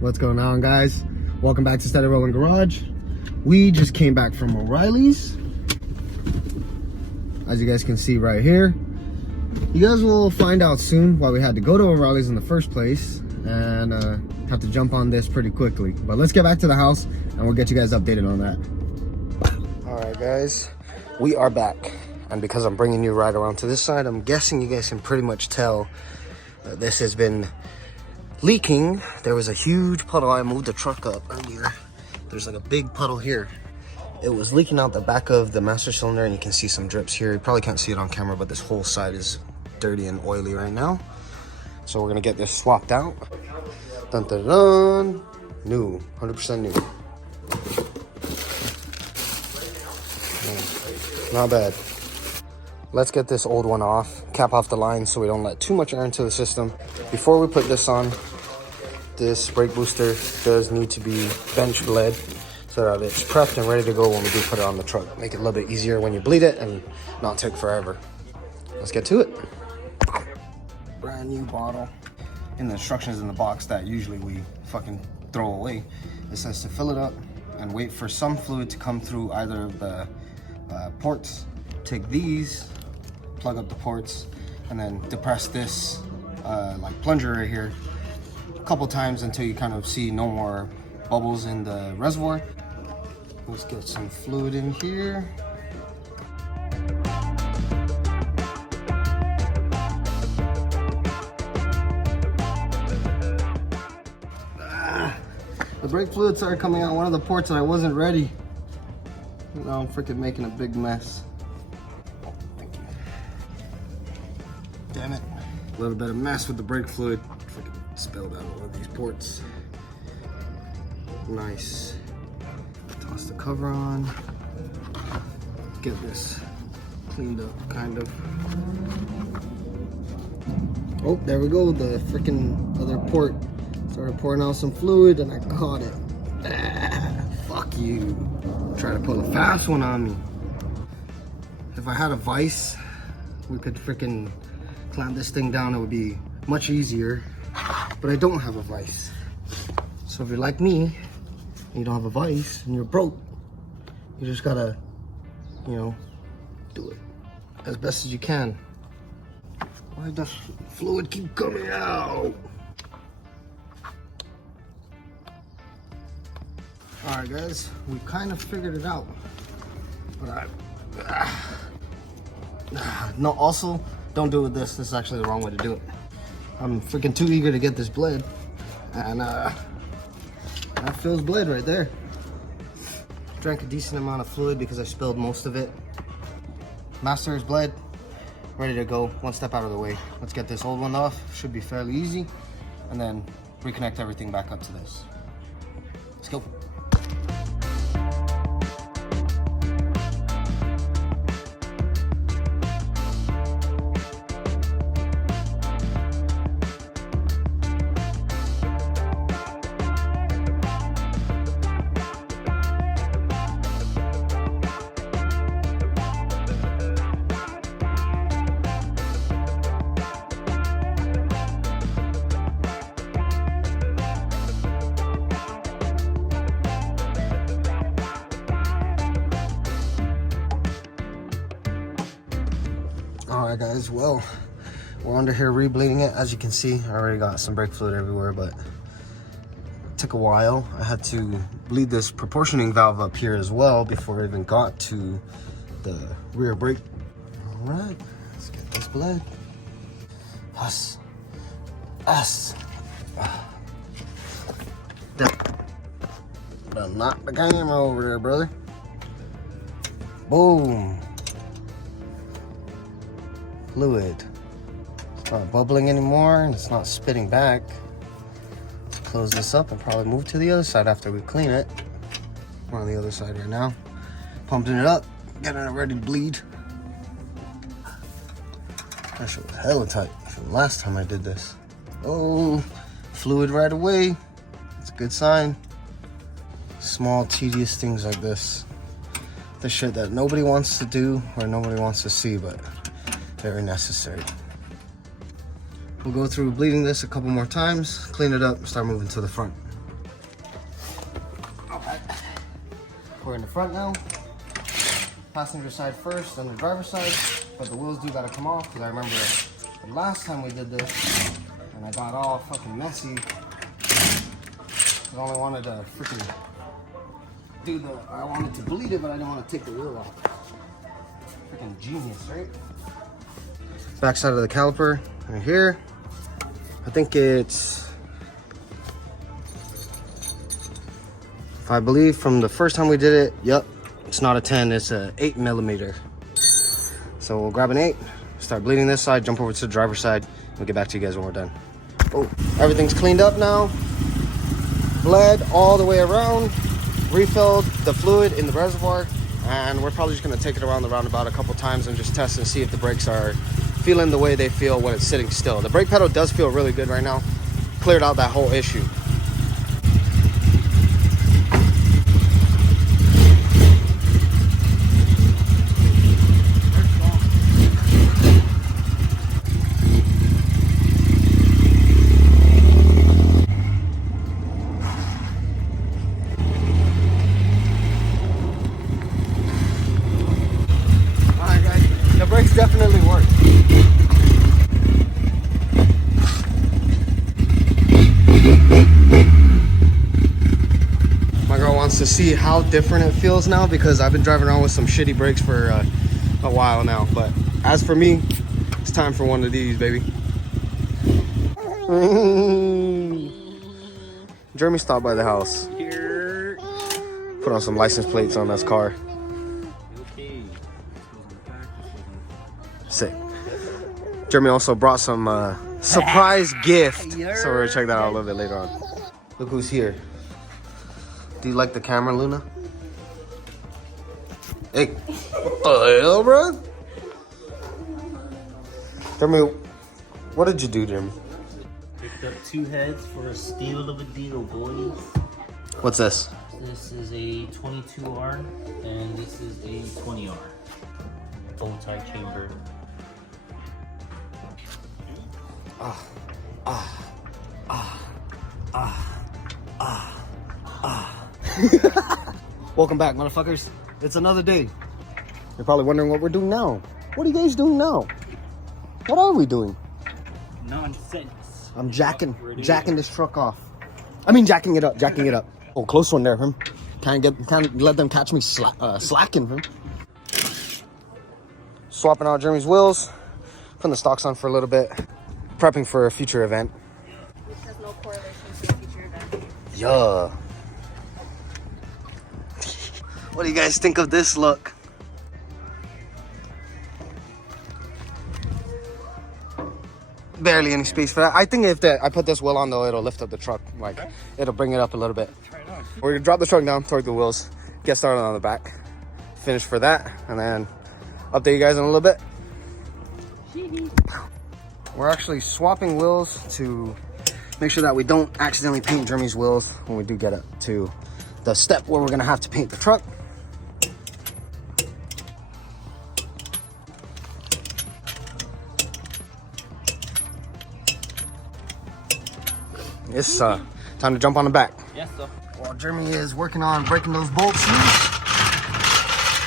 What's going on, guys? Welcome back to SteadyRollin'Garage. We just came back from O'Reilly's. As you guys can see right here. You guys will find out soon why we had to go to O'Reilly's in the first place and have to jump on this pretty quickly. But let's get back to the house and we'll get you guys updated on that. All right, guys, we are back. And because I'm bringing you right around to this side, I'm guessing you guys can pretty much tell that this has been leaking. There was a huge puddle. I moved the truck up earlier. There's like a big puddle here. It was leaking out the back of the master cylinder, and you can see some drips here. You probably can't see it on camera, but this whole side is dirty and oily right now. So we're gonna get this swapped out. Dun dun dun. New, 100% new. Not bad. Let's get this old one off, cap off the line so we don't let too much air into the system. Before we put this on, this brake booster does need to be bench bled so that it's prepped and ready to go when we do put it on the truck. Make it a little bit easier when you bleed it and not take forever. Let's get to it. Brand new bottle. In the instructions in the box that usually we fucking throw away, it says to fill it up and wait for some fluid to come through either of the ports. Take these, plug up the ports, and then depress this like plunger right here a couple times until you kind of see no more bubbles in the reservoir. Let's get some fluid in here. The brake fluid started coming out one of the ports and I wasn't ready. Now I'm freaking making a big mess. Damn it. A little bit of mess with the brake fluid. Freaking spilled out one of these ports. Nice. Toss the cover on. Get this cleaned up, kind of. Oh, there we go. The freaking other port started pouring out some fluid and I caught it. Ah, fuck you. Try to pull a fast one on me. If I had a vise, we could freaking clamp this thing down. It would be much easier, but I don't have a vise. So if you're like me and you don't have a vise and you're broke, you just gotta, you know, do it as best as you can. Why does fluid keep coming out? All right, guys, we kind of figured it out, but no, also, don't do it with this. This is actually the wrong way to do it. I'm freaking too eager to get this bled, and that fills bled right there. Drank a decent amount of fluid because I spilled most of it. Master is bled, ready to go. One step out of the way. Let's get this old one off. Should be fairly easy, and then reconnect everything back up to this. Let's go. Alright, guys, well, we're under here rebleeding it. As you can see, I already got some brake fluid everywhere, but it took a while. I had to bleed this proportioning valve up here as well before I even got to the rear brake. Alright, let's get this bled. Us. Done knocked the camera over there, brother. Boom. Fluid. It's not bubbling anymore and it's not spitting back. Let's close this up and probably move to the other side after we clean it. We're on the other side right now. Pumping it up, getting it ready to bleed. That shit was hella tight from the last time I did this. Oh, fluid right away. That's a good sign. Small, tedious things like this. The shit that nobody wants to do or nobody wants to see, but very necessary. We'll go through bleeding this a couple more times, clean it up, and start moving to the front. We're in the front now. Passenger side first, then the driver's side. But the wheels do gotta come off because I remember the last time we did this and I got all fucking messy. I only wanted to freaking I wanted to bleed it, but I didn't want to take the wheel off. Freaking genius, right? Back side of the caliper right here. I think it's, if I believe from the first time we did it, yep, it's not a 10, it's a 8mm. So we'll grab an 8, start bleeding this side, jump over to the driver's side. We'll get back to you guys when we're done. Oh, everything's cleaned up now. Bled all the way around, refilled the fluid in the reservoir, and we're probably just gonna take it around the roundabout a couple times and just test and see if the brakes are feeling the way they feel when it's sitting still. The brake pedal does feel really good right now. Cleared out that whole issue. Brakes definitely work. My girl wants to see how different it feels now because I've been driving around with some shitty brakes for a while now. But as for me, it's time for one of these, baby. Jeremy stopped by the house. Put on some license plates on this car. Sick. Jeremy also brought some surprise gift, so we're gonna check that out a little bit later on. Look who's here. Do you like the camera, Luna? Hey, what the hell, bro? Jeremy, what did you do, Jeremy? Picked up 2 heads for a steal of a deal, boys. What's this? This is a 22R and this is a 20R. Bow tie chamber. Welcome back, motherfuckers. It's another day. You're probably wondering what we're doing now. What are you guys doing now? What are we doing? Nonsense. I'm jacking this truck off. I mean, jacking it up. Oh, close one there, him. Can't let them catch me slacking, him. Swapping out Jeremy's wheels, putting the stocks on for a little bit, prepping for a future event. Which has no correlation to the future event. Yeah. What do you guys think of this look? Barely any space for that. I think if I put this wheel on though, it'll lift up the truck. Like, it'll bring it up a little bit. We're gonna drop the truck down, torque the wheels, get started on the back, finish for that, and then update you guys in a little bit. We're actually swapping wheels to make sure that we don't accidentally paint Jeremy's wheels when we do get it to the step where we're gonna have to paint the truck. It's time to jump on the back. Yes, sir. While Jeremy is working on breaking those bolts loose,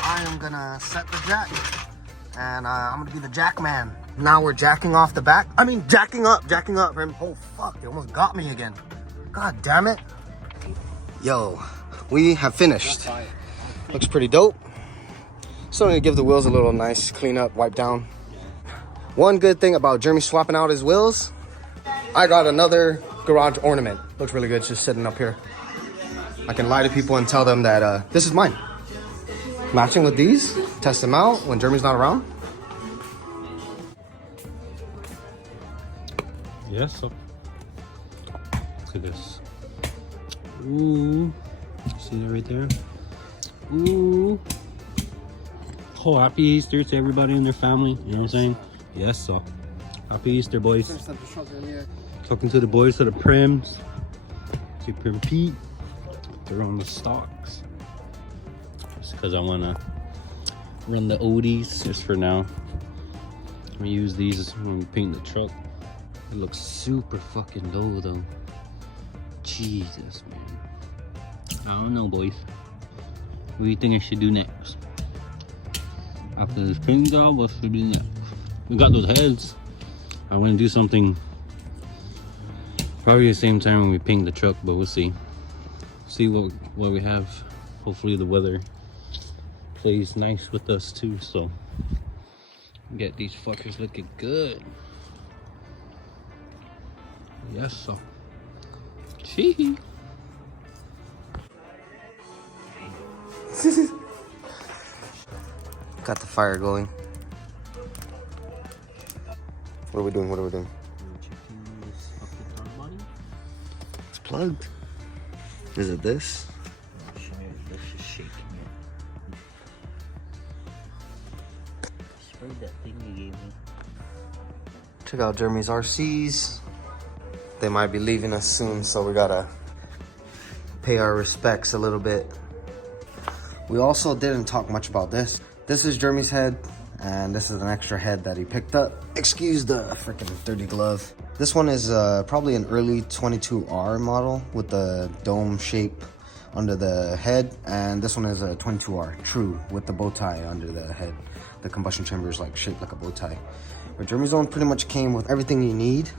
I am gonna set the jack, and I'm gonna be the jack man. Now we're jacking off the back. I mean, jacking up. Oh fuck, it almost got me again. God damn it. Yo, we have finished. Looks pretty dope. So I'm gonna give the wheels a little nice clean up, wipe down. One good thing about Jeremy swapping out his wheels, I got another garage ornament. Looks really good, it's just sitting up here. I can lie to people and tell them that this is mine. Matching with these, test them out when Jeremy's not around. Yes, sir. Look at this. Ooh. See that right there? Ooh. Oh, happy Easter to everybody and their family. You know what I'm saying? Yes, sir. Happy Easter, boys. Talking to the boys of the Prims. See Prim Pete. They're on the stocks. Just because I want to run the Odies just for now. I'm going to use these when we paint the truck. It looks super fucking low though. Jesus, man. I don't know, boys. What do you think I should do next? After this paint job, what should we do next? We got those heads. I want to do something probably the same time when we paint the truck, but we'll see. See what we have. Hopefully the weather plays nice with us too, so get these fuckers looking good. Yes, so. Chee. Got the fire going. What are we doing? What are we doing? It's plugged. Is it this? Let's just shake it. Spray that thing you gave me. Check out Jeremy's RCs. They might be leaving us soon, so we gotta pay our respects a little bit. We also didn't talk much about this. This is Jeremy's head, and this is an extra head that he picked up. Excuse the freaking dirty glove. This one is probably an early 22R model with the dome shape under the head, and this one is a 22R true with the bow tie under the head. The combustion chamber is like shaped like a bow tie. But Jeremy's own pretty much came with everything you need.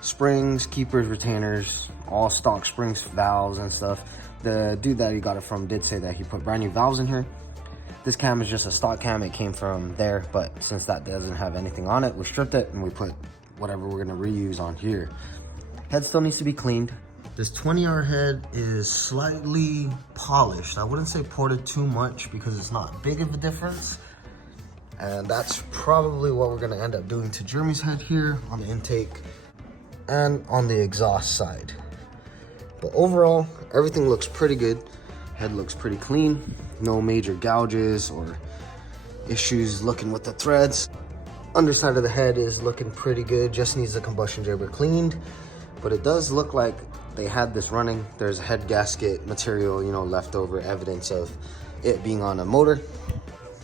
Springs, keepers, retainers, all stock springs, valves and stuff. The dude that he got it from did say that he put brand new valves in here. This cam is just a stock cam. It came from there, but since that doesn't have anything on it, we stripped it and we put whatever we're gonna reuse on here. Head still needs to be cleaned. This 20R head is slightly polished. I wouldn't say ported too much because it's not big of a difference. And that's probably what we're gonna end up doing to Jeremy's head here on the intake and on the exhaust side. But overall, everything looks pretty good. Head looks pretty clean. No major gouges or issues looking with the threads. Underside of the head is looking pretty good. Just needs the combustion chamber cleaned. But it does look like they had this running. There's head gasket material, you know, left over, evidence of it being on a motor.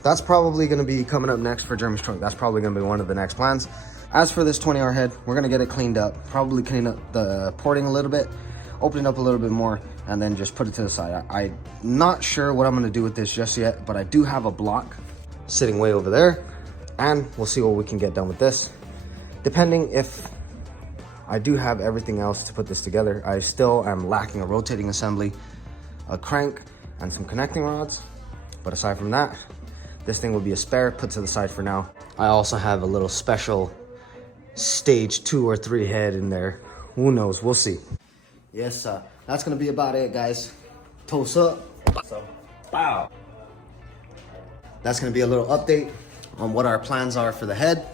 That's probably gonna be coming up next for Jeremy's truck. That's probably gonna be one of the next plans. As for this 20R head, we're gonna get it cleaned up. Probably clean up the porting a little bit, open it up a little bit more, and then just put it to the side. I'm not sure what I'm gonna do with this just yet, but I do have a block sitting way over there, and we'll see what we can get done with this. Depending if I do have everything else to put this together. I still am lacking a rotating assembly, a crank, and some connecting rods. But aside from that, this thing will be a spare, put to the side for now. I also have a little special stage 2 or 3 head in there. Who knows, we'll see. Yes, that's gonna be about it, guys. Toast up. So, wow. That's gonna be a little update on what our plans are for the head.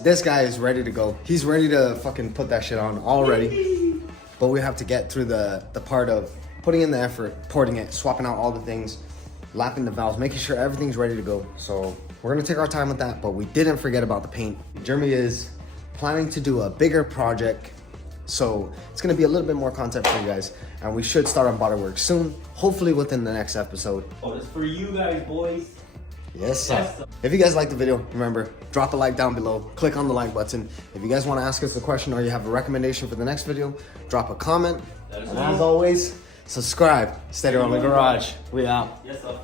This guy is ready to go. He's ready to fucking put that shit on already. But we have to get through the part of putting in the effort, porting it, swapping out all the things, lapping the valves, making sure everything's ready to go. So we're gonna take our time with that, but we didn't forget about the paint. Jeremy is planning to do a bigger project. So it's gonna be a little bit more content for you guys. And we should start on bodywork soon, hopefully within the next episode. Oh, it's for you guys, boys. Yes, sir. If you guys like the video, remember, drop a like down below, click on the like button. If you guys wanna ask us a question or you have a recommendation for the next video, drop a comment. And as always, subscribe. SteadyRollin'Garage. We out. Yes, sir.